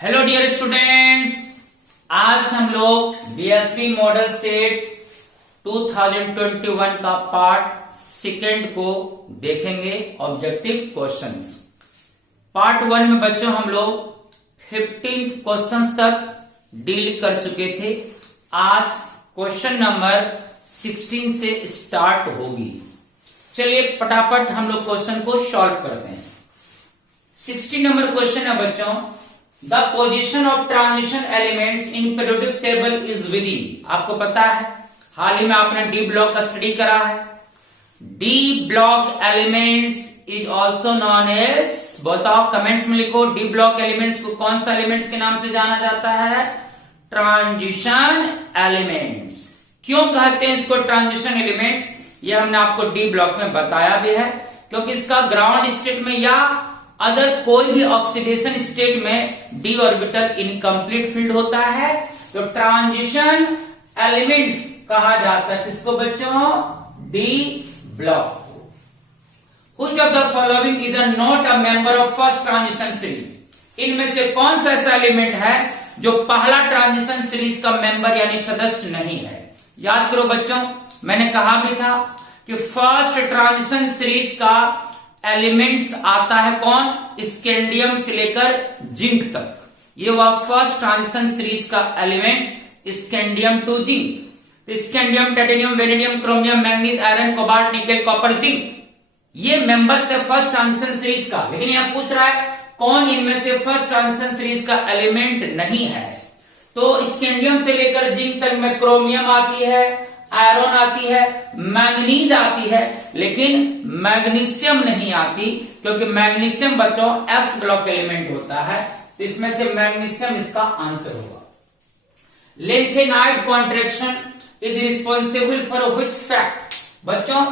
Hello dear students, आज हम लोग बीएसवी मॉडल सेट 2021 का पार्ट सेकेंड को देखेंगे। ऑब्जेक्टिव क्वेश्चंस पार्ट वन में बच्चों हम लोग 15 क्वेश्चंस तक डील कर चुके थे। आज क्वेश्चन नंबर 16 से स्टार्ट होगी। चलिए फटाफट हम लोग क्वेश्चन को सॉल्व करते हैं। 16 नंबर क्वेश्चन है बच्चों, the position of transition elements in periodic table is within. आपको पता है हाल ही में आपने डी ब्लॉक का स्टडी करा है। D block elements is also known as, बताओ कमेंट्स में लिखो, डी ब्लॉक एलिमेंट्स को कौन सा एलिमेंट्स के नाम से जाना जाता है? Transition elements. क्यों कहते हैं इसको ट्रांजिशन एलिमेंट्स? ये हमने आपको डी ब्लॉक में बताया भी है, क्योंकि इसका ग्राउंड स्टेट में या अदर कोई भी ऑक्सीडेशन स्टेट में डी ऑर्बिटल इनकम्प्लीट फील्ड होता है, तो ट्रांजिशन एलिमेंट्स कहा जाता है किसको बच्चों? D block. Which of the following is not a member of first transition series? इनमें से कौन सा ऐसा एलिमेंट है जो पहला ट्रांजिशन सीरीज का मेंबर यानी सदस्य नहीं है? याद करो बच्चों, मैंने कहा भी था कि फर्स्ट ट्रांजिशन सीरीज का एलिमेंट्स आता है कौन? स्कैंडियम से लेकर जिंक तक। ये हुआ फर्स्ट ट्रांजिशन सीरीज का एलिमेंट्स स्कैंडियम टू जिंक। तो scandium, titanium, vanadium, chromium, manganese, iron, cobalt, nickel, copper, zinc, ये मेंबर्स है फर्स्ट ट्रांजिशन सीरीज का। लेकिन यहां पूछ रहा है कौन इनमें से फर्स्ट ट्रांजिशन सीरीज का एलिमेंट नहीं है? तो स्कैंडियम से लेकर जिंक तक में क्रोमियम आती है, आयरन आती है, मैंगनीज आती है, लेकिन मैग्नीशियम नहीं आती, क्योंकि मैग्नीशियम बच्चों एस ब्लॉक एलिमेंट होता है। तो इसमें से मैग्नीशियम इसका आंसर होगा। Lanthanide contraction is responsible for which fact? बच्चों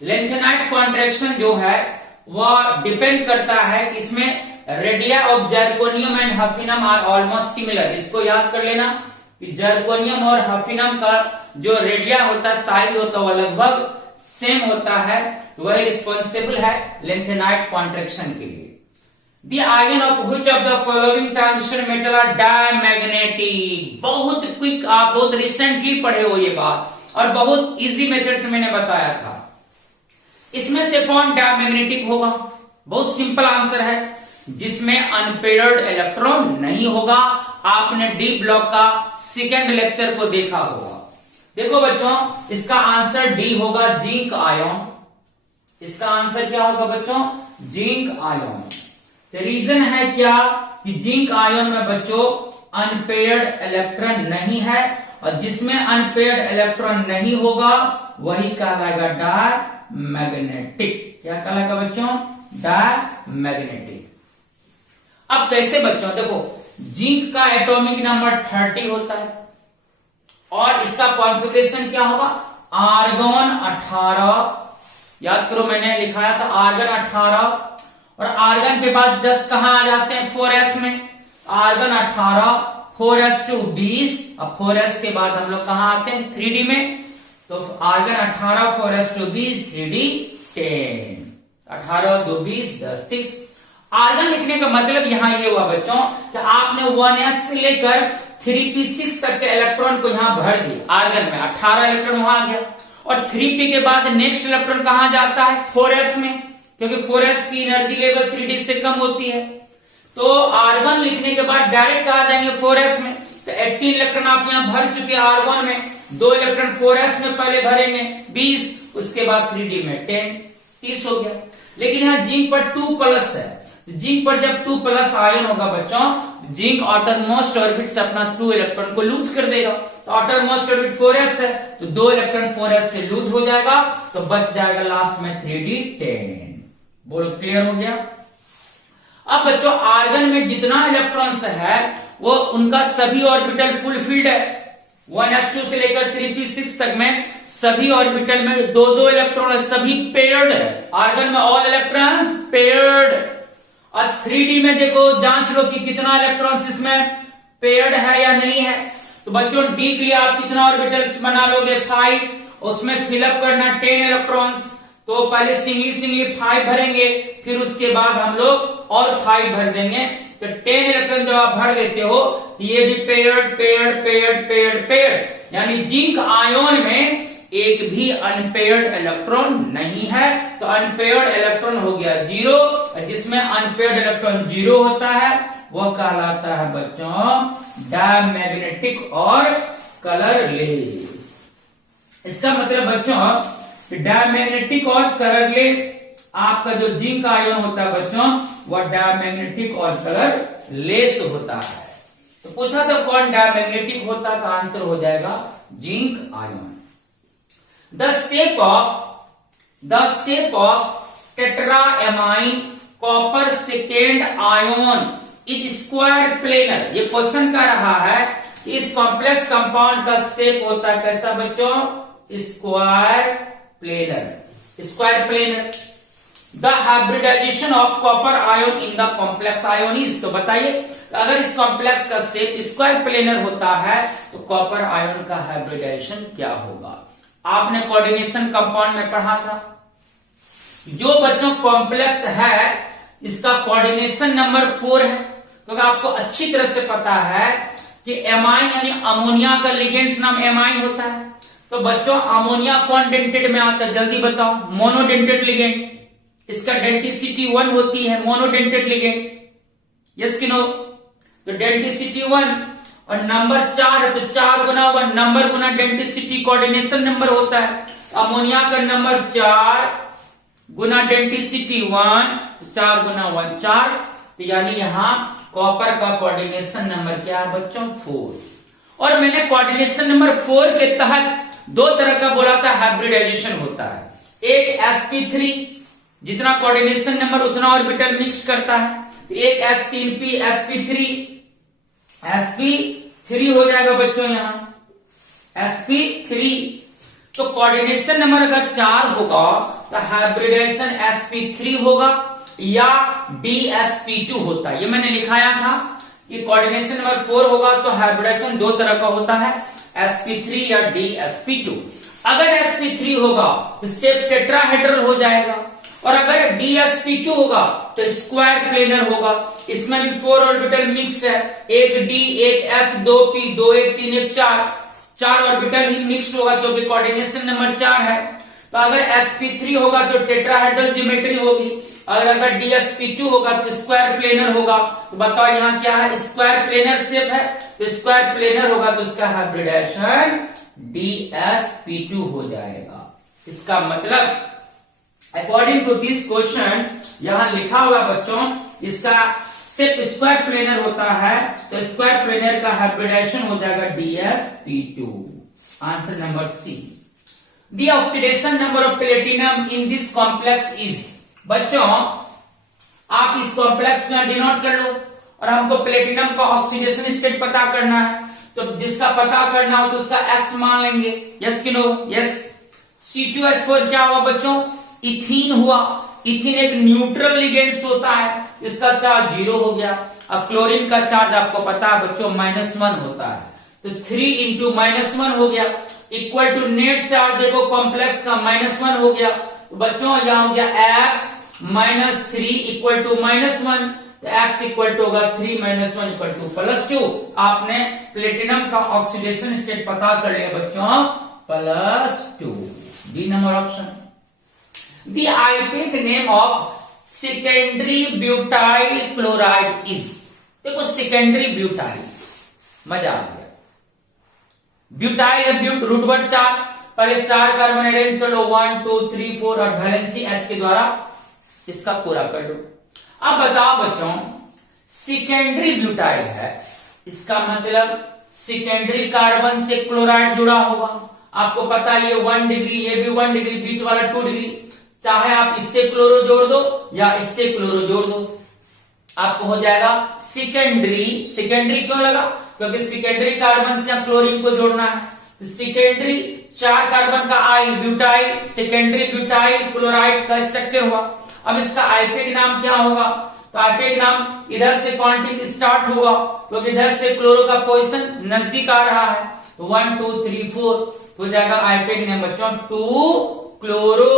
लेंथेनाइड कॉन्ट्रैक्शन जो है वह डिपेंड करता है कि इसमें radii of zirconium and hafnium are almost similar. इसको याद कर लेना कि जर्कोनियम और हफिनम का जो रेडिया होता है, साइज होता है, वह लगभग सेम होता है। वह रिस्पॉन्सिबल है लेंथेनाइड कॉन्ट्रैक्शन के लिए। The ion of which of the following transition metal are diamagnetic? बहुत क्विक, आप बहुत रिसेंटली पढ़े हो ये बात, और बहुत इजी मेथड से मैंने बताया था। इसमें से कौन डायमैग्नेटिक होगा? बहुत सिंपल आंसर है, जिसमें अनपेयर्ड इलेक्ट्रॉन नहीं होगा। आपने डी ब्लॉक का सेकेंड लेक्चर को देखा होगा। देखो बच्चों, इसका आंसर डी होगा, जिंक आयन। इसका आंसर क्या होगा बच्चों? Zinc ion. रीजन है क्या कि जिंक आयन में बच्चों अनपेयर्ड इलेक्ट्रॉन नहीं है, और जिसमें अनपेयर्ड इलेक्ट्रॉन नहीं होगा वही कहलाएगा डायमैग्नेटिक। क्या कहलाएगा बच्चों? डायमैग्नेटिक। अब कैसे बच्चों? देखो, जिंक का एटॉमिक नंबर 30 होता है, और इसका कॉन्फ़िगरेशन क्या होगा? आर्गन 18। याद करो मैंने लिखाया था आर्गन 18, और आर्गन के बाद जस्ट कहां आ जाते हैं? 4s में। आर्गन 18 4s टू 20, अब 4s के बाद हम लोग कहां आते हैं? 3d में। तो argon 18 4s to 20, 3d 10, 18 2 20 10 30। Argon लिखने का मतलब यहां ये हुआ बच्चों कि आपने 1s से लेकर 3p6 तक के इलेक्ट्रॉन को यहां भर दिए। आर्गन में 18 इलेक्ट्रॉन वहां आ गया, और 3p के बाद नेक्स्ट इलेक्ट्रॉन कहां जाता है? 4s में, क्योंकि 4s की एनर्जी लेवल 3d से कम होती है। तो आर्गन लिखने के बाद डायरेक्ट कहा जाएंगे 4s में। तो 18 इलेक्ट्रॉन आप यहां भर चुके आर्गन में, 2 इलेक्ट्रॉन 4s में पहले भरेंगे 20, उसके बाद 3d में 10, 30 हो गया। लेकिन यहां जिंक पर 2+ है। जिंक पर जब 2+ आयन होगा बच्चों, जिंक आउटरमोस्ट ऑर्बिट से अपना 2 इलेक्ट्रॉन को लूज कर देगा। तो आउटरमोस्ट ऑर्बिट 4s है, तो 2 इलेक्ट्रॉन 4s से लूज हो जाएगा, तो बच जाएगा लास्ट में 3d 10। बोलो क्लियर हो गया? अब बच्चों आर्गन में जितना इलेक्ट्रॉन्स है वो उनका सभी ऑर्बिटल फुल फील्ड है। 1s2 से लेकर 3p6 तक में सभी ऑर्बिटल में 2-2 इलेक्ट्रॉन है, सभी पेयर्ड है। आर्गन में ऑल इलेक्ट्रॉन्स पेयर्ड। और 3d में देखो, जांच लो कि कितना इलेक्ट्रॉन्स इसमें पेयर्ड है या नहीं है। तो बच्चों डी के लिए आप कितना ऑर्बिटल्स बना लोगे? 5। उसमें फिलअप करना 10 इलेक्ट्रॉन्स। तो पहले सिंगली 5 भरेंगे, फिर उसके बाद हम लोग और 5 भर देंगे। तो 10 इलेक्ट्रॉन जब आप भर देते हो तो ये भी paired paired paired paired paired, यानी जिंक आयन में एक भी अनपेयर्ड इलेक्ट्रॉन नहीं है। तो अनपेयर्ड इलेक्ट्रॉन हो गया 0, जिसमें अनपेयर्ड इलेक्ट्रॉन 0 होता है वह कहलाता है बच्चों डायमैग्नेटिक और कलरलेस। इसका मतलब बच्चों डायमैग्नेटिक और कलरलेस, आपका जो जिंक आयन होता है बच्चों वह डायमैग्नेटिक और कलरलेस होता है। तो पूछा तो कौन डायमैग्नेटिक होता है, तो आंसर हो जाएगा zinc ion. The shape of tetraamine copper second ion is square planar। ये क्वेश्चन कर रहा है इस कॉम्प्लेक्स कंपाउंड का शेप होता है कैसा बच्चों, square planar. Square planar. The hybridization of copper ion in the complex ion is, तो बताइए अगर इस कॉम्प्लेक्स का शेप स्क्वायर प्लेनर होता है तो कॉपर आयन का हाइब्रिडाइजेशन क्या होगा। आपने कोऑर्डिनेशन कंपाउंड में पढ़ा था। जो बच्चों कॉम्प्लेक्स है इसका कोऑर्डिनेशन नंबर 4 है, क्योंकि आपको अच्छी तरह से पता है कि एमाइन यानी अमोनिया का लिगेंड्स नाम एमाइन होता है। तो बच्चों अमोनिया कौन डेंटेड में आता है, जल्दी बताओ। मोनोडेंटेड लिगेंड, इसका डेंटिसिटी 1 होती है, मोनोडेंटेड लिगेंड, यस कि नो। तो डेंटिसिटी 1 और नंबर 4 है, तो 4 गुना 1, नंबर गुना डेंटिसिटी कोऑर्डिनेशन नंबर होता है। अमोनिया का नंबर 4 गुना डेंटिसिटी 1, तो 4 गुना 1 4, तो यानी यहां कॉपर का कोऑर्डिनेशन नंबर क्या है बच्चों 4। और मैंने कोऑर्डिनेशन नंबर 4 के तहत 2 तरह का बोला था हाइब्रिडाइजेशन होता है। एक sp3, जितना कोऑर्डिनेशन नंबर उतना ऑर्बिटल मिक्स करता है, तो एक s3p sp3 हो जाएगा बच्चों यहां sp3। तो कोऑर्डिनेशन नंबर अगर 4 होगा तो हाइब्रिडाइजेशन sp3 होगा या dsp2 होता है। ये मैंने लिखाया था कि कोऑर्डिनेशन नंबर 4 होगा तो हाइब्रिडाइजेशन 2 तरह का होता है, sp3 या dsp2। अगर sp3 होगा तो शेप टेट्राहेड्रल हो जाएगा, और अगर dsp2 होगा तो स्क्वायर प्लेनर होगा। इसमें भी 4 ऑर्बिटल मिक्स्ड है, एक d, एक s, 2 p, 2 1 3 1 4 ऑर्बिटल ही मिक्स्ड होगा क्योंकि कोऑर्डिनेशन नंबर 4 है। तो अगर sp3 होगा तो टेट्राहेड्रल ज्योमेट्री होगी, और अगर dsp2 होगा तो स्क्वायर प्लेनर होगा। तो बताओ यहाँ क्या है, स्क्वायर प्लेनर शेप है, तो स्क्वायर प्लेनर होगा तो इसका हाइब्रिडाइजेशन dsp2 हो जाएगा। इसका मतलब अकॉर्डिंग टू दिस क्वेश्चन यहां लिखा हुआ बच्चों इसका शेप स्क्वायर प्लेनर होता है, तो स्क्वायर प्लेनर का हाइब्रिडाइजेशन हो जाएगा dsp2। Answer number C. The oxidation number of platinum in this complex is. बच्चों आप इस कॉम्प्लेक्स में डिनोट कर लो, और हमको प्लेटिनम का ऑक्सीडेशन स्टेट पता करना है, तो जिसका पता करना हो तो उसका x मान लेंगे, यस कि नो। यस। C2H4 क्या हुआ बच्चों, इथीन हुआ। इथीन एक न्यूट्रल लिगेंड्स होता है, इसका चार्ज 0 हो गया। अब क्लोरीन का चार्ज आपको पता है बच्चों -1 होता है, तो 3 इंटू -1 हो गया इक्वल टू नेट चार्ज देखो कॉम्प्लेक्स का -1 हो गया। तो बच्चों यहां हो गया x -3 इक्वल टू -1, तो x इक्वल टू होगा 3 - 1 इक्वल टू +2। आपने प्लेटिनम का ऑक्सीडेशन स्टेट पता कर लिया बच्चों +2। D number option. The IUPAC name of secondary butyl chloride is। देखो सेकेंडरी ब्यूटाइल, मजा आ गया। ब्यूटाइल है, ब्यूट रूट वर्ड 4, पहले 4 कार्बन अरेंज कर लो 1 2 3 4 और वैलेंसी H के द्वारा इसका पूरा कर लो। अब बताओ बच्चों सेकेंडरी ब्यूटाइल है, इसका मतलब सेकेंडरी कार्बन से क्लोराइड जुड़ा होगा। आपको पता है ये 1 डिग्री, ये भी 1 डिग्री, बीच वाला 2 डिग्री। चाहे आप इससे क्लोरो जोड़ दो या इससे क्लोरो जोड़ दो, आपको हो जाएगा सेकेंडरी। सेकेंडरी क्यों लगा, क्योंकि सेकेंडरी कार्बन से आप क्लोरीन को जोड़ना है। तो सेकेंडरी 4 कार्बन का आइल ब्यूटाइल, सेकेंडरी ब्यूटाइल क्लोराइड का स्ट्रक्चर हुआ। अब इसका आईपीएक नाम क्या होगा, तो आईपीएक नाम इधर से काउंटिंग स्टार्ट होगा क्योंकि इधर से क्लोरो का पोजीशन नजदीक आ रहा है। तो 1 2 3 4 हो जाएगा आईपीएक नाम बच्चों 2 क्लोरो,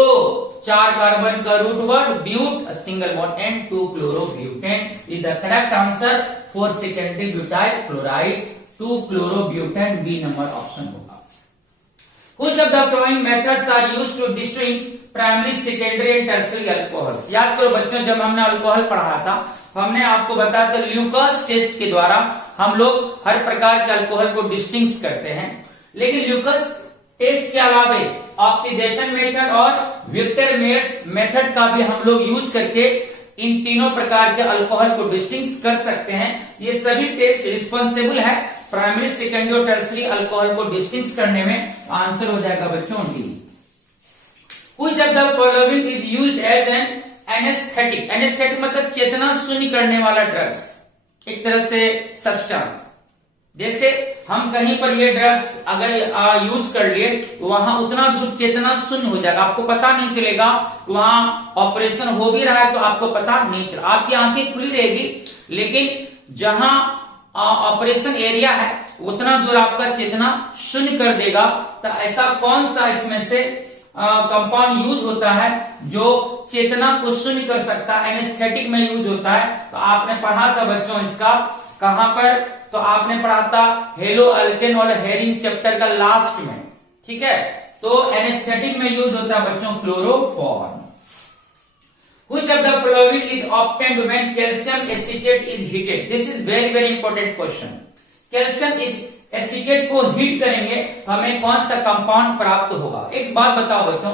4 कार्बन का root word, but single bond and 2 chlorobutane is the correct answer for secondary butyl chloride, 2 chlorobutane, B number option होगा। Which of the following methods are used to distinguish primary, secondary and tertiary alcohols? याद करो बच्चों, जब हमने alcohol पढ़ा था हमने आपको बताया था ल्यूकास टेस्ट के द्वारा हम लोग हर प्रकार के अल्कोहल को डिस्टिंग्विश करते हैं, लेकिन ल्यूकास टेस्ट के अलावा ऑक्सीडेशन मेथड और विक्टर मेयर्स मेथड का भी हम लोग यूज करके इन तीनों प्रकार के अल्कोहल को डिस्टिंग्विश कर सकते हैं। ये सभी टेस्ट रिस्पॉन्सिबल है प्राइमरी, सेकेंडरी और टर्सरी अल्कोहल को डिस्टिंग्विश करने में। आंसर हो जाएगा बच्चों D. Which of the following is used as an anesthetic? Anaesthetic मतलब चेतना शून्य करने वाला ड्रग्स, एक तरह से सब्सटेंस। जैसे हम कहीं पर ये ड्रग्स अगर यूज कर लिए तो वहां उतना दूर चेतना शून्य हो जाएगा, आपको पता नहीं चलेगा कि वहां ऑपरेशन हो भी रहा है तो आपको पता नहीं चला, आपकी आंखें खुली रहेगी, लेकिन जहां ऑपरेशन एरिया है उतना दूर आपका चेतना शून्य कर देगा। तो ऐसा कौन सा इसमें से कंपाउंड यूज होता है जो चेतना को शून्य कर सकता है, एनेस्थेटिक में यूज होता है? तो आपने पढ़ा था बच्चों इसका कहां पर, तो आपने पढ़ा था हेलो अल्केन और हेरिंग चैप्टर का लास्ट में, ठीक है। तो एनेस्थेटिक में यूज होता है बच्चों chloroform. Which of the following is obtained when calcium acetate is heated? This is very important question. Calcium acetate को हीट करेंगे हमें कौन सा कंपाउंड प्राप्त होगा? एक बात बताओ बच्चों,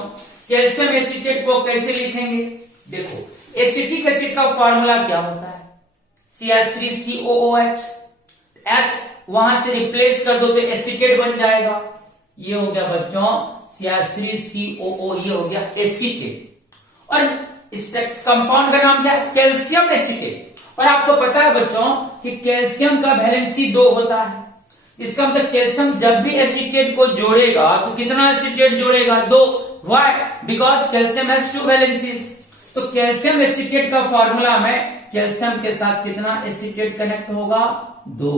कैल्शियम एसीटेट को कैसे लिखेंगे? देखो एसिटिक एसिड का फॉर्मूला क्या होता है? CH3COOH, H वहां से रिप्लेस कर दो तो एसीटेट बन जाएगा। ये हो गया बच्चों CH3COO, ये हो गया एसीटेट। और इस कंपाउंड का नाम क्या है? Calcium acetate. और आपको पता है बच्चों कि कैल्शियम का वैलेंसी 2 होता है, इसका मतलब कैल्शियम जब भी एसीटेट को जोड़ेगा तो कितना एसीटेट जोड़ेगा? 2। Why? Because calcium has 2 valencies. तो कैल्शियम एसीटेट का फॉर्मूला में कैल्शियम के साथ कितना एसीटेट कनेक्ट होगा? 2।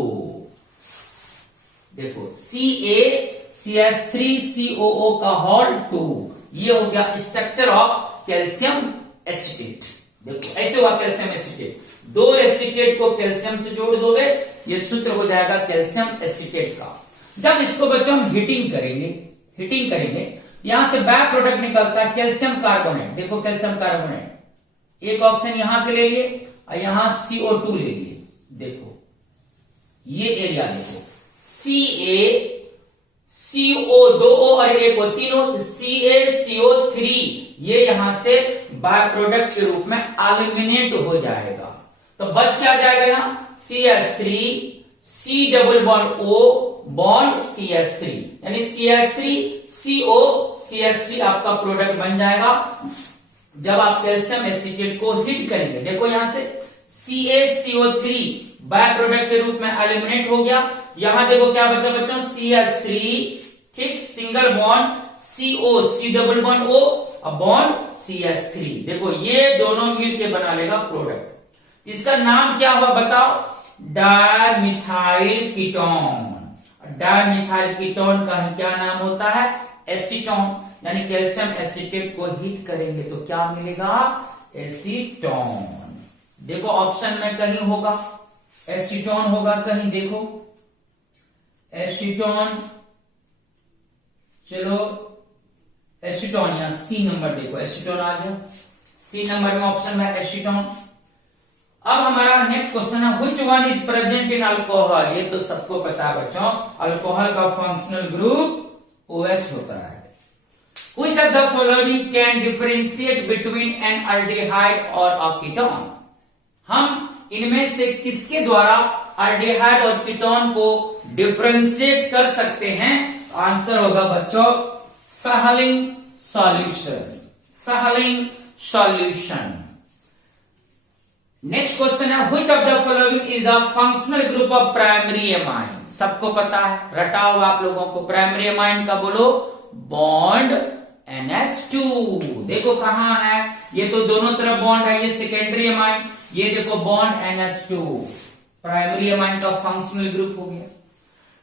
देखो CaCH3COO का होल 2, ये हो गया स्ट्रक्चर ऑफ कैल्शियम एसीटेट। देखो ऐसे हुआ कैल्शियम एसीटेट, 2 एसीटेट को कैल्शियम से जोड़ दोगे, ये सूत्र हो जाएगा कैल्शियम एसीटेट का। जब इसको बच्चों हम हीटिंग करेंगे यहां से बाय प्रोडक्ट निकलता है कैल्शियम कार्बोनेट। देखो कैल्शियम कार्बोनेट, एक ऑप्शन यहां के ले लिए और यहां CO2 ले लिए। देखो ये एरिया देखो CaCO2 और एक हो तीनों CaCO3, ये यहां से बाय प्रोडक्ट के रूप में एलिमिनेट हो जाएगा। तो बच क्या जाएगा? यहां CH3 C double bond O bond CH3, यानी CH3CO CH3 आपका प्रोडक्ट बन जाएगा जब आप कैल्शियम एसीटेट को हीट करेंगे। देखो यहां से CaCO3 बाय प्रोडक्ट के रूप में एलिमिनेट हो गया। यहां देखो क्या बचा बच्चों? CH3, ठीक, single bond CO C double bond O bond CH3। देखो ये दोनों मिलके बना लेगा प्रोडक्ट। इसका नाम क्या हुआ बताओ? Dimethyl ketone. डायमिथाइल कीटोन का क्या नाम होता है? एसीटोन। यानी कैल्शियम एसीटेट को हीट करेंगे तो क्या मिलेगा? एसीटोन। देखो ऑप्शन में कहीं होगा एसीटोन होगा, कहीं देखो एसीटोन, चलो एसीटोन, यहां C नंबर देखो एसीटोन आ गया, C नंबर में ऑप्शन में एसीटोन। अब हमारा नेक्स्ट क्वेश्चन है which one is present in alcohol? ये तो सबको पता है बच्चों, अल्कोहल का फंक्शनल ग्रुप OH होता है। Which of the following can differentiate between an aldehyde or a ketone? हम इनमें से किसके द्वारा अल्डेहाइड और कीटोन को डिफरेंशिएट कर सकते हैं? आंसर होगा बच्चों Fehling solution. Fehling solution. Next question है which of the following is the functional group of primary amine? सबको पता है, रटा हुआ आप लोगों को। प्राइमरी एमाइन का बोलो बॉन्ड NH2। देखो कहां है, ये तो दोनों तरफ बॉन्ड है, ये सेकेंडरी एमाइन, ये देखो बॉन्ड NH2। प्राइमरी एमाइन का फंक्शनल ग्रुप हो गया।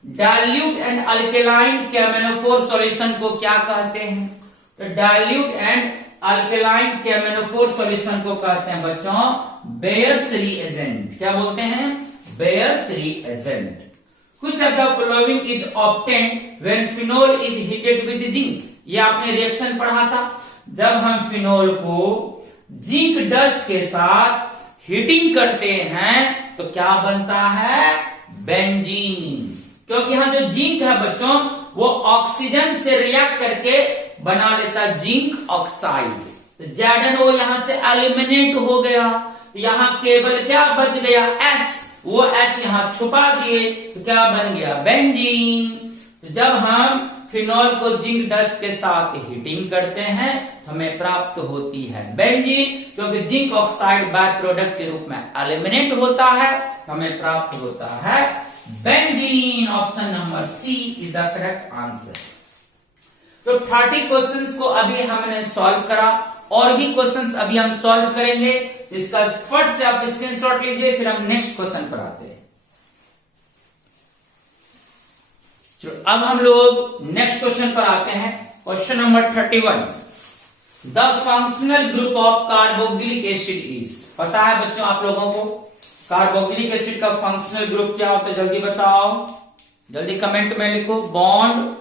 डाइल्यूट एंड अल्केलाइन कैमेनोफोर सॉल्यूशन को क्या कहते हैं? तो डाइल्यूट एंड अल्कलाइन केमेनोफोर सॉल्यूशन को कहते हैं बच्चों बेयर्स रिएजेंट। क्या बोलते हैं? Bears reagent. Which of the following is obtained when phenol is heated with zinc? ये आपने रिएक्शन पढ़ा था। जब हम फिनोल को जिंक डस्ट के साथ हीटिंग करते हैं तो क्या बनता है? बेंजीन। क्योंकि यहाँ जो जिंक है बच्चों वो ऑक्सीजन से रिएक्ट करके बना लेता जिंक ऑक्साइड। तो ZnO यहां से एलिमिनेट हो गया, यहां केवल क्या बच गया? H। वो H यहां छुपा दिए तो क्या बन गया? बेंजीन। तो जब हम फिनॉल को जिंक डस्ट के साथ हीटिंग करते हैं तो हमें प्राप्त होती है बेंजीन, क्योंकि जिंक ऑक्साइड बाय प्रोडक्ट के रूप में एलिमिनेट होता है, हमें प्राप्त होता है benzene. Option number C is the correct answer. तो 30 क्वेश्चंस को अभी हमने सॉल्व करा, और भी क्वेश्चंस अभी हम सॉल्व करेंगे। इसका फट से आप स्क्रीनशॉट लीजिए, फिर हम नेक्स्ट क्वेश्चन पर आते हैं। चलो अब हम लोग नेक्स्ट क्वेश्चन पर आते हैं। Question number 31, the functional group of carboxylic acid is. पता है बच्चों आप लोगों को कार्बोक्सिलिक एसिड का फंक्शनल ग्रुप क्या होता है? जल्दी बताओ, जल्दी कमेंट में लिखो। Bond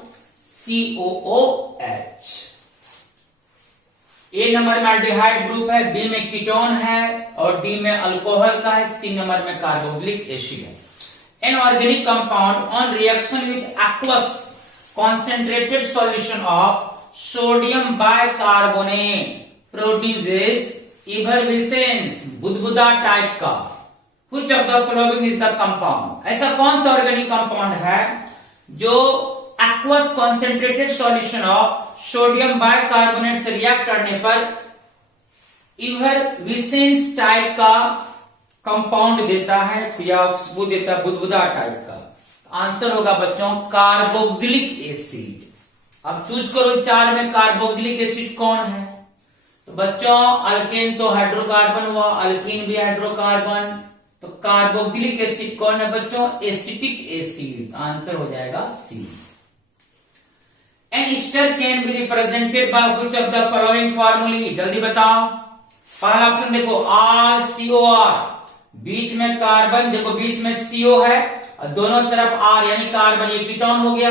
COOH। ए नंबर में एल्डिहाइड ग्रुप है, बी में कीटोन है और डी में अल्कोहल का है, सी नंबर में कार्बोक्सिलिक एसिड है। An organic compound on reaction with aqueous concentrated solution of sodium bicarbonate produces effervescence, बुदबुदा टाइप का। Which of the following is the compound? ऐसा कौन सा ऑर्गेनिक कंपाउंड है जो aqueous concentrated solution of sodium bicarbonate से react करने पर effervescence टाइप का कंपाउंड देता है या वो देता है बुदबुदा टाइप का? आंसर होगा बच्चों कार्बोक्सिलिक एसिड। अब चूज करो चार में कार्बोक्सिलिक एसिड कौन है? तो बच्चों अल्केन तो हाइड्रोकार्बन हुआ, अल्कीन भी हाइड्रोकार्बन, तो कार्बोक्सिलिक एसिड कौन है बच्चों? Acetic acid. आंसर हो जाएगा C. An ester can be represented by which of the following formulae? जल्दी बताओ। पहला ऑप्शन देखो RCOR, बीच में कार्बन, देखो बीच में CO है और दोनों तरफ R यानी कार्बन, ये कीटोन हो गया।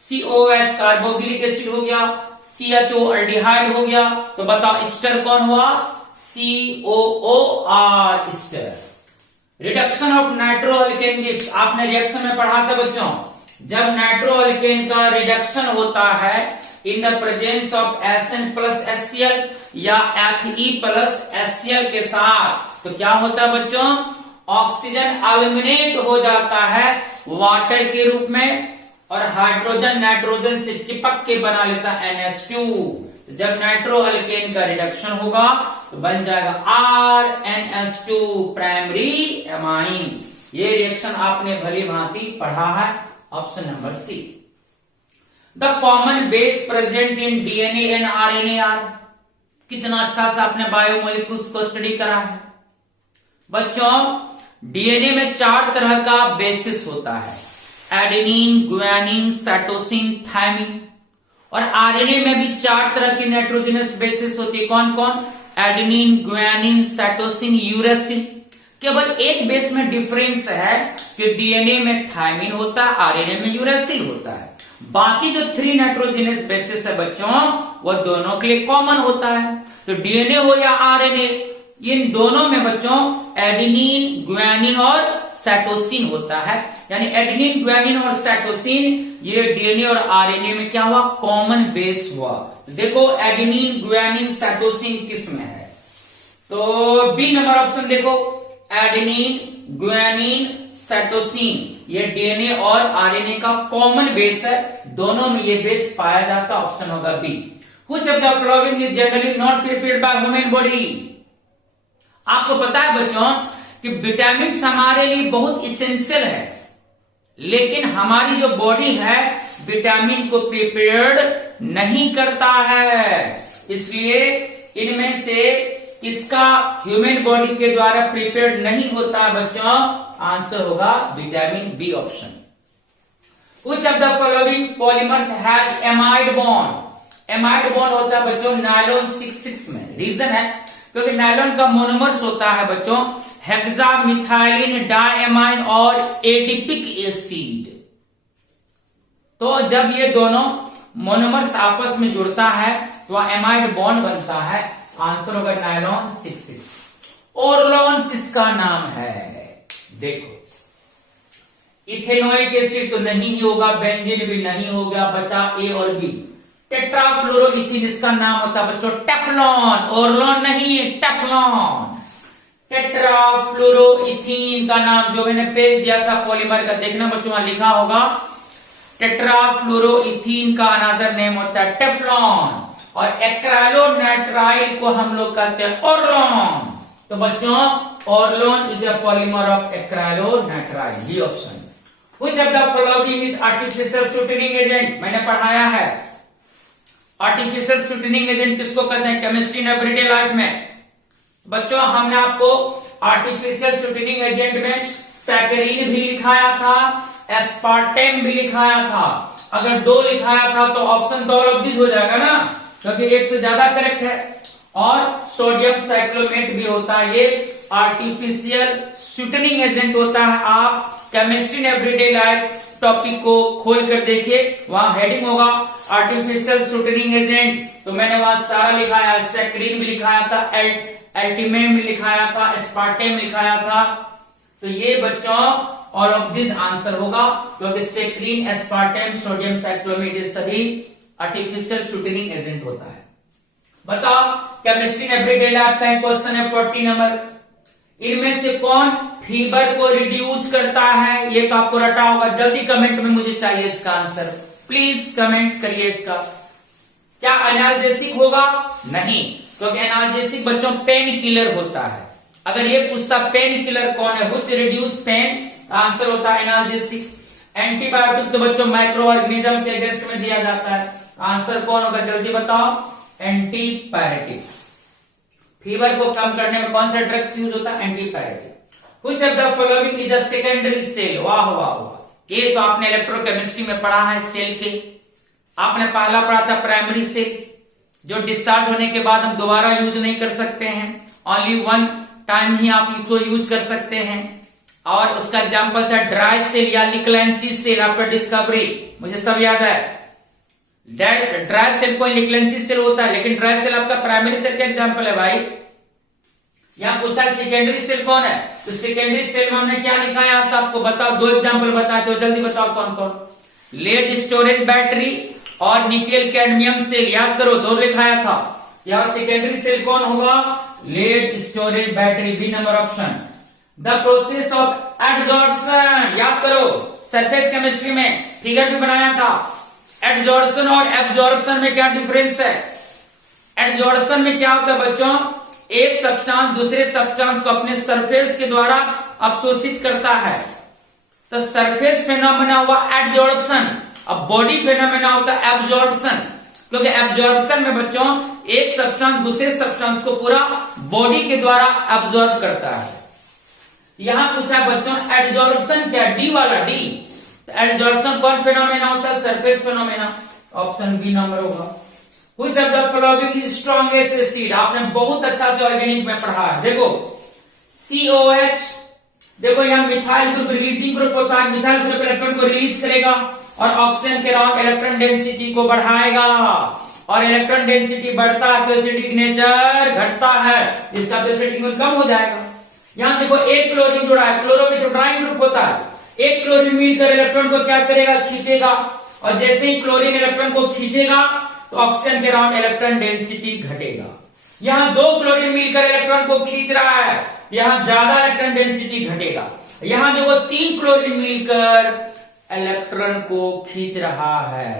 COH कार्बोक्सिलिक एसिड हो गया, CHO एल्डिहाइड हो गया। तो बताओ ईस्टर कौन हुआ? COOR ester. Reduction of nitroalkane gives, आपने रिएक्शन में पढ़ा था बच्चों, जब नाइट्रोअल्केन का रिडक्शन होता है in the presence of SN plus HCl या Fe प्लस HCl के साथ, तो क्या होता है बच्चों? ऑक्सीजन एलिमिनेट हो जाता है वाटर के रूप में और हाइड्रोजन नाइट्रोजन से चिपक के बना लेता है NH2। जब नाइट्रोअल्केन का रिडक्शन होगा तो बन जाएगा RNH2 प्राइमरी एमाइन। ये रिएक्शन आपने भली भांति पढ़ा है। Option number C. The common base present in DNA and RNA are. कितना अच्छा से आपने बायोमोलिक्यूल्स को स्टडी करा है बच्चों। डीएनए में 4 तरह का बेसिस होता है, एडेनिन, गुआनिन, साइटोसिन, थायमिन। और आरएनए में भी 4 तरह की नाइट्रोजनस बेसिस होती है। कौन कौन? Adenine, guanine, cytosine, यूरेसिन। केवल एक बेस में डिफरेंस है कि डीएनए में थायमिन होता है, आरएनए में यूरेसिल होता है। बाकी जो 3 नाइट्रोजनस बेसिस है बच्चों वो दोनों के लिए कॉमन होता है। तो डीएनए हो या आरएनए, इन दोनों में बच्चों एडेनिन, गुआनिन और साइटोसिन होता है। यानी एडेनिन, गुआनिन और साइटोसिन ये डीएनए और आरएनए में क्या हुआ? कॉमन बेस हुआ। देखो एडेनिन, गुआनिन, साइटोसिन किस में है? तो बी नंबर ऑप्शन देखो, एडेनिन, गुआनिन, साइटोसिन ये डीएनए और आरएनए का कॉमन बेस है, दोनों में ये बेस पाया जाता है। ऑप्शन होगा B. Which of the following is generally not prepared by human body? आपको पता है बच्चों कि विटामिन हमारे लिए बहुत इसेंशियल है, लेकिन हमारी जो बॉडी है विटामिन को प्रिपेयर्ड नहीं करता है। इसलिए इनमें से किसका ह्यूमन बॉडी के द्वारा प्रिपेयर्ड नहीं होता है बच्चों? आंसर होगा vitamin B option. Which of the following polymers has amide bond? Amide bond होता है बच्चों नायलॉन 6 में। रीजन है क्योंकि नायलॉन का मोनोमर्स होता है बच्चों हेक्सामिथाइलिन डायमाइन और एडिपिक एसिड। तो जब ये दोनों मोनोमर्स आपस में जुड़ता है तो एमाइड बॉन्ड बनता है। आंसर होगा नायलॉन 6। ओरलॉन किसका नाम है? देखो इथेनोइक एसिड तो नहीं ही होगा, बेंजीन भी नहीं होगा, बचा ए और बी। टेट्राफ्लोरोइथीन इसका नाम होता है बच्चों टेफ्लॉन। ओरलॉन नहीं टेफ्लॉन। टेट्राफ्लोरोइथीन का नाम जो मैंने पेज दिया था पॉलीमर का, देखना बच्चों वहां लिखा होगा टेट्राफ्लोरोइथीन का अनदर नेम होता है टेफ्लॉन। और एक्राइलोनाइट्राइल को हम लोग कहते हैं ओरलॉन। तो बच्चों ओरलॉन is a polymer of acrylonitrile. ये option. Which of the following is artificial sweetening agent? मैंने पढ़ाया है आर्टिफिशियल स्वीटनिंग एजेंट किसको कहते हैं केमिस्ट्री इन एवरीडे लाइफ में। बच्चों हमने आपको आर्टिफिशियल स्वीटनिंग एजेंट में सैकरीन भी लिखाया था, एस्पार्टेम भी लिखाया था। अगर 2 लिखाया था तो ऑप्शन तो ऑल ऑफ दिस हो जाएगा ना, क्योंकि 1 से ज्यादा करेक्ट है। और सोडियम साइक्लोमेट भी होता है, ये आर्टिफिशियल स्वीटनिंग एजेंट होता है। आप chemistry in everyday life topic को खोल कर देखिए, वहां हेडिंग होगा आर्टिफिशियल स्वीटनिंग एजेंट। तो मैंने वहां सारा लिखाया, सैकरीन भी लिखाया था, एल्टिमेम भी लिखाया था, एस्पार्टेम लिखाया था। तो ये बच्चों ऑल ऑफ दिस आंसर होगा, क्योंकि सैकरीन, एस्पार्टेम, सोडियम साइक्लोमेट ये सभी आर्टिफिशियल स्वीटनिंग एजेंट होता है। बताओ केमिस्ट्री एवरीडे लाइफ का क्वेश्चन है 40 नंबर। इनमें से कौन फीवर को रिड्यूस करता है? ये तो आपको रटा होगा। जल्दी कमेंट में मुझे चाहिए इसका आंसर, प्लीज कमेंट करिए इसका। क्या एनाल्जेसिक होगा? नहीं, क्योंकि एनाल्जेसिक बच्चों पेन किलर होता है। अगर ये पूछता पेन किलर कौन है, व्हिच रिड्यूस पेन, आंसर होता है एनाल्जेसिक। एंटीबायोटिक तो बच्चों माइक्रो ऑर्गेनिज्म के अगेंस्ट में दिया जाता है। आंसर कौन होगा जल्दी बताओ? एंटीपायरेटिक। फीवर को कम करने में कौन सा ड्रग्स यूज होता है? Antipyretic. Which of the following is a secondary cell? वाह वाह वाह, ये तो आपने इलेक्ट्रोकेमिस्ट्री में पढ़ा है सेल के। आपने पहला पढ़ा था प्राइमरी सेल, जो डिस्चार्ज होने के बाद हम दोबारा यूज नहीं कर सकते हैं, ओनली 1 टाइम ही आप इसको यूज कर सकते हैं। और उसका एग्जाम्पल था ड्राई सेल या लिक्लेंची सेल, आफ्टर डिस्कवरी, मुझे सब याद है। ड्राई सेल कोई लिक्लेंची सेल होता है, लेकिन ड्राई सेल आपका प्राइमरी सेल का एग्जाम्पल है भाई। यहां पूछा सेकेंडरी सेल कौन है, तो सेकेंडरी सेल में हमने क्या लिखा है आप सबको बताओ, 2 एग्जाम्पल बताते हो, जल्दी बताओ कौन कौन। लेड स्टोरेज बैटरी और निकेल कैडमियम सेल, याद करो 2 लिखाया था। यहां सेकेंडरी सेल कौन होगा? Lead storage battery, B number option. The process of adsorption, याद करो सरफेस केमिस्ट्री में फिगर भी बनाया था। एडजॉर्प्शन और एब्जॉर्प्शन में क्या डिफरेंस है? एडजॉर्प्शन में क्या होता है बच्चों, एक सब्सटेंस दूसरे सब्सटेंस को अपने सरफेस के द्वारा अवशोषित करता है, तो सरफेस फेनोमेना हुआ एडजॉर्प्शन। अब बॉडी फेनोमेना होता है एब्जॉर्प्शन, क्योंकि एब्जॉर्प्शन में बच्चों एक सब्सटेंस दूसरे सब्सटेंस को पूरा बॉडी के द्वारा एब्जॉर्ब करता है। यहां पूछा बच्चों एडजॉर्प्शन क्या, डी वाला डी। एडजॉर्प्शन कौन फेनोमेना होता है? Surface phenomena, option B number होगा। Which of the following is strongest acid? आपने बहुत अच्छा से ऑर्गेनिक में पढ़ा है। देखो COH, देखो यहाँ मिथाइल ग्रुप रिलीजिंग ग्रुप होता है, मिथाइल ग्रुप इलेक्ट्रॉन को रिलीज करेगा और ऑक्सीजन के अराउंड इलेक्ट्रॉन डेंसिटी को बढ़ाएगा, और इलेक्ट्रॉन डेंसिटी बढ़ता है तो एसिडिक नेचर घटता है, जिसका तो एसिडिक कम हो जाएगा। यहाँ देखो एक क्लोरीन जुड़ा है, क्लोरो में जो ड्राइंग ग्रुप होता है, एक क्लोरीन मिलकर इलेक्ट्रॉन को क्या करेगा? खींचेगा, और जैसे ही क्लोरीन इलेक्ट्रॉन को खींचेगा तो ऑक्सीजन के अराउंड इलेक्ट्रॉन डेंसिटी घटेगा। यहां 2 क्लोरीन मिलकर इलेक्ट्रॉन को खींच रहा है, यहां ज्यादा इलेक्ट्रॉन डेंसिटी घटेगा। यहां देखो 3 क्लोरीन मिलकर इलेक्ट्रॉन को खींच रहा है,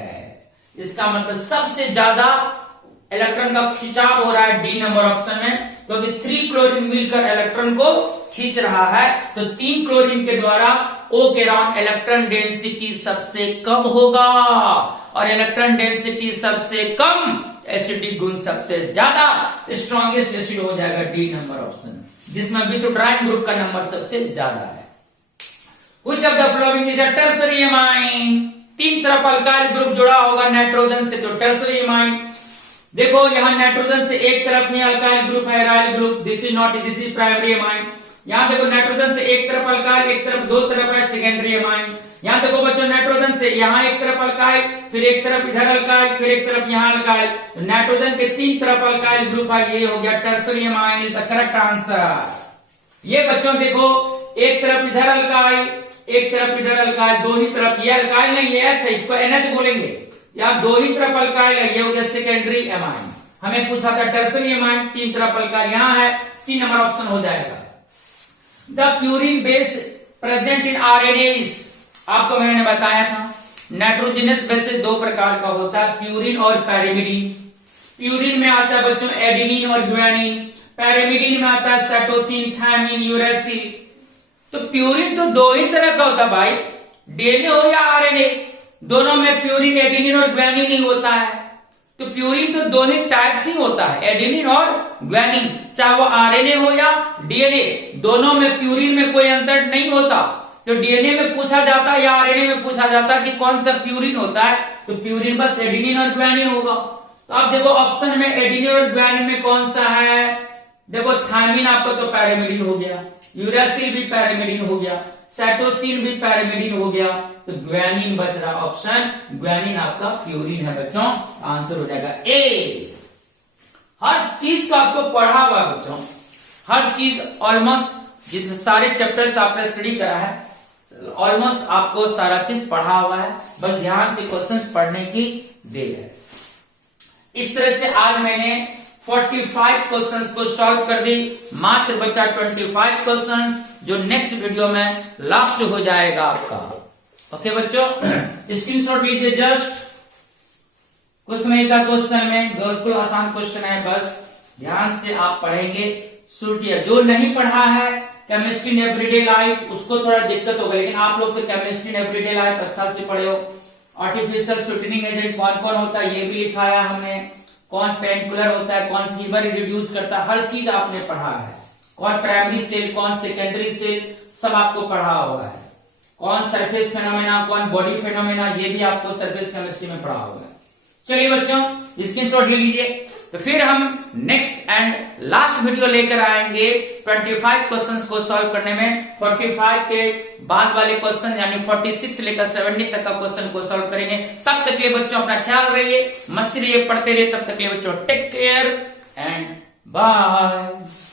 इसका मतलब सबसे ज्यादा इलेक्ट्रॉन का खिंचाव हो रहा है डी नंबर ऑप्शन में, क्योंकि 3 क्लोरीन मिलकर इलेक्ट्रॉन को खींच रहा है। तो 3 क्लोरीन के द्वारा O के अराउंड इलेक्ट्रॉन डेंसिटी सबसे कम होगा, और इलेक्ट्रॉन डेंसिटी सबसे कम, एसिडिक गुण सबसे ज्यादा, स्ट्रॉन्गेस्ट एसिड हो जाएगा डी नंबर ऑप्शन, जिसमें भी तो ड्राइंग ग्रुप का नंबर सबसे ज्यादा है। Which of the following is a tertiary amine? 3 तरफ अल्काइल ग्रुप जुड़ा होगा नाइट्रोजन से, तो टर्सरी अमाइन। देखो यहाँ नाइट्रोजन से एक तरफ में अल्काइल ग्रुप है, aryl group, this is not, this is primary amine. यहाँ देखो नाइट्रोजन से एक तरफ अल्काइल, एक तरफ दो तरफ है सेकेंडरी एमाइन। यहाँ देखो बच्चों नाइट्रोजन से यहाँ एक तरफ अल्काइल, फिर एक तरफ इधर अल्काइल, फिर एक तरफ यहाँ अल्काइल, तो नाइट्रोजन के तीन तरफ अल्काइल ग्रुप है, ये हो गया tertiary amine is the correct answer. ये बच्चों देखो एक तरफ इधर अल्काइल, एक तरफ इधर अल्काइल, दो ही तरफ, ये अल्काइल नहीं ये एच है, इसको NH बोलेंगे। यहाँ दो ही तरफ अल्काइल है, ये हो गया सेकेंडरी एमाइन। हमें पूछा था टर्सरी एमाइन, तीन तरफ अल्काइल, यहाँ है C नंबर ऑप्शन हो जाएगा। The purine base present in RNA, आपको मैंने बताया था नाइट्रोजनस बेसिस दो प्रकार का होता है, प्यूरिन और पैरिमिडीन। प्यूरिन में आता है बच्चों एडिनिन और ग्वानिन, पैरिमिडीन में आता है साइटोसिन, थायमिन, यूरेसिल। तो प्यूरिन तो दो ही तरह का होता है भाई, DNA हो या RNA, दोनों में प्यूरिन, एडिनिन और ग्वानिन ही होता है। तो प्यूरिन तो दो ही टाइप्स ही होता है, एडिनिन और ग्वानिन, चाहे वो RNA हो या DNA, दोनों में प्यूरिन में कोई अंतर नहीं होता। तो DNA में पूछा जाता है या RNA में पूछा जाता है कि कौन सा प्यूरिन होता है, तो प्यूरिन बस एडिनिन और ग्वानिन होगा। तो आप देखो ऑप्शन में एडिनिन और ग्वानिन में कौन सा है, देखो थायमिन आपका तो पैरामिडीन हो गया, यूरेसिल भी पैरामिडीन हो गया, साइटोसिन भी पैरामिडीन हो गया, तो ग्वानिन बच रहा ऑप्शन, ग्वानिन आपका प्यूरिन है बच्चों, आंसर हो जाएगा ए। हर चीज तो आपको पढ़ा हुआ बच्चों, हर चीज ऑलमोस्ट जिस सारे चैप्टर्स आपने स्टडी करा है ऑलमोस्ट आपको सारा चीज पढ़ा हुआ है, बस ध्यान से क्वेश्चंस पढ़ने की देर है। इस तरह से आज मैंने 45 क्वेश्चंस को सॉल्व कर दी, मात्र बचा 25 क्वेश्चंस, जो नेक्स्ट वीडियो में लास्ट हो जाएगा आपका। ओके बच्चों, स्क्रीनशॉट लीजिए जस्ट, कुछ नहीं था क्वेश्चन में, बिल्कुल आसान क्वेश्चन है, बस ध्यान से आप पढ़ेंगे। सुटिया जो नहीं पढ़ा है केमिस्ट्री इन एवरीडे लाइफ, उसको थोड़ा दिक्कत होगा, लेकिन आप लोग तो केमिस्ट्री इन एवरीडे लाइफ अच्छा से पढ़े हो। आर्टिफिशियल स्वीटनिंग एजेंट कौन कौन होता है ये भी लिखाया हमने, कौन पेनकिलर होता है, कौन फीवर रिड्यूस करता है, हर चीज आपने पढ़ा है। कौन प्राइमरी सेल, कौन सेकेंडरी सेल, सब आपको पढ़ा हुआ है। कौन सरफेस फेनोमेना, कौन बॉडी फेनोमेना, ये भी आपको सरफेस केमिस्ट्री में पढ़ा होगा। चलिए बच्चों स्क्रीनशॉट ले लीजिए, तो फिर हम नेक्स्ट एंड लास्ट वीडियो लेकर आएंगे 25 क्वेश्चंस को सॉल्व करने में। 45 के बाद वाले क्वेश्चन यानी 46 लेकर 70 तक का क्वेश्चन को सॉल्व करेंगे। तब तक के बच्चों अपना ख्याल रहिए, मस्ती रहिए, पढ़ते रहिए। तब तक के बच्चों टेक केयर एंड बाय।